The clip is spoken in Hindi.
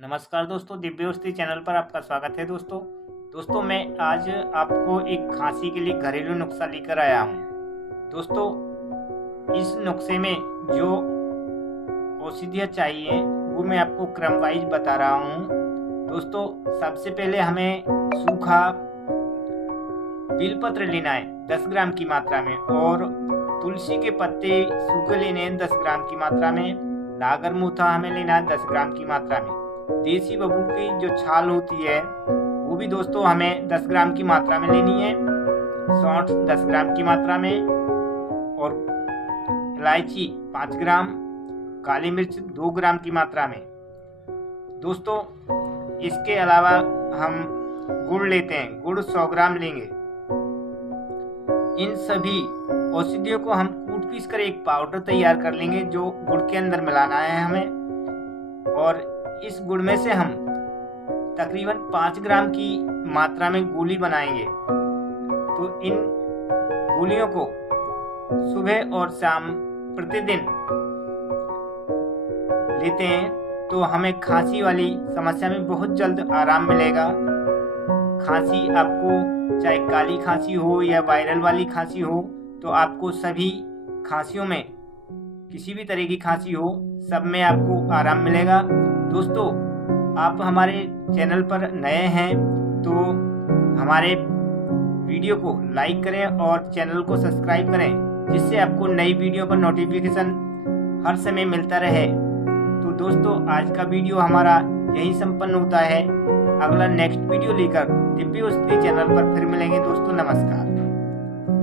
नमस्कार दोस्तों, दिव्य औषधि चैनल पर आपका स्वागत है। दोस्तों मैं आज आपको एक खांसी के लिए घरेलू नुस्खा लेकर आया हूँ। दोस्तों, इस नुस्खे में जो औषधियाँ चाहिए वो मैं आपको क्रम वाइज बता रहा हूँ। दोस्तों, सबसे पहले हमें सूखा बेलपत्र लेना है 10 ग्राम की मात्रा में, और तुलसी के पत्ते सूखे लेने हैं 10 ग्राम की मात्रा में। नागरमूथा हमें लेना है 10 ग्राम की मात्रा में। देसी बबूल की जो छाल होती है वो भी दोस्तों हमें 10 ग्राम की मात्रा में लेनी है। सौंठ 10 ग्राम की मात्रा में, और इलायची 5 ग्राम, काली मिर्च 2 ग्राम की मात्रा में। दोस्तों, इसके अलावा हम गुड़ लेते हैं, गुड़ 100 ग्राम लेंगे। इन सभी औषधियों को हम कूट पीस कर एक पाउडर तैयार कर लेंगे जो गुड़ के अंदर मिलाना है हमें। और इस गुड़ में से हम तकरीबन 5 ग्राम की मात्रा में गोली बनाएंगे। तो इन गोलियों को सुबह और शाम प्रतिदिन लेते हैं तो हमें खांसी वाली समस्या में बहुत जल्द आराम मिलेगा। खांसी आपको चाहे काली खांसी हो या वायरल वाली खांसी हो, तो आपको सभी खांसियों में, किसी भी तरह की खांसी हो, सब में आपको आराम मिलेगा। दोस्तों, आप हमारे चैनल पर नए हैं तो हमारे वीडियो को लाइक करें और चैनल को सब्सक्राइब करें, जिससे आपको नई वीडियो का नोटिफिकेशन हर समय मिलता रहे। तो दोस्तों, आज का वीडियो हमारा यहीं संपन्न होता है। अगला नेक्स्ट वीडियो लेकर दिव्य औषधि चैनल पर फिर मिलेंगे दोस्तों। नमस्कार।